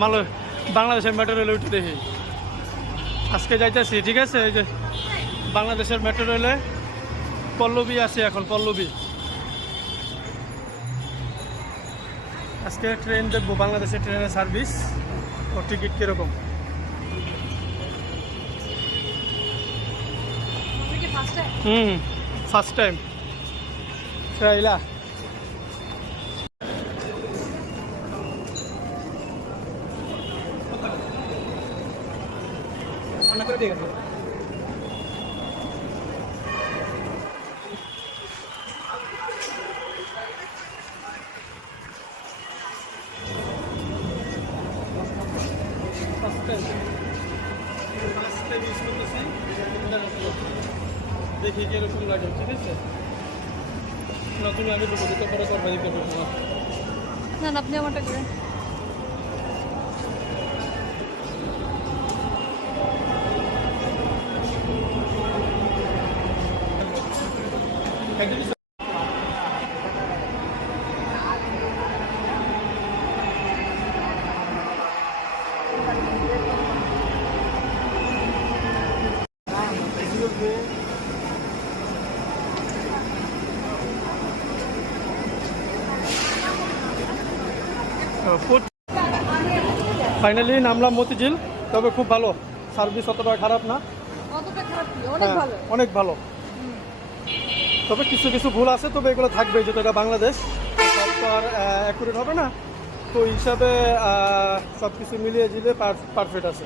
মালো বাংলাদেশের মেট্রো রেলে উঠে দেখি আজকে যাইতেছি, ঠিক আছে? এই যে বাংলাদেশের মেট্রো রেলে পল্লবী আছে এখন, পল্লবী। আজকে ট্রেন দেখবো, বাংলাদেশের ট্রেনের সার্ভিস ও টিকিট কীরকম। First time Raila. দেখি কিরকম লাগে, ঠিক আছে? নতুন আমি দিতে পারে করবা দিতে পারবো না না, আপনি আমারটা করেন। ফাইনালি নামলাম মতিঝিল, তবে খুব ভালো সার্ভিস, অতটা খারাপ না। অনেক ভালো, তবে কিছু কিছু ভুল আছে, তবে এগুলো থাকবে, যেহেতু এটা বাংলাদেশ, সব তো আর অ্যাকুরেট হবে না, তো হিসাবে সব কিছু মিলিয়ে দিলে পারফেক্ট আছে।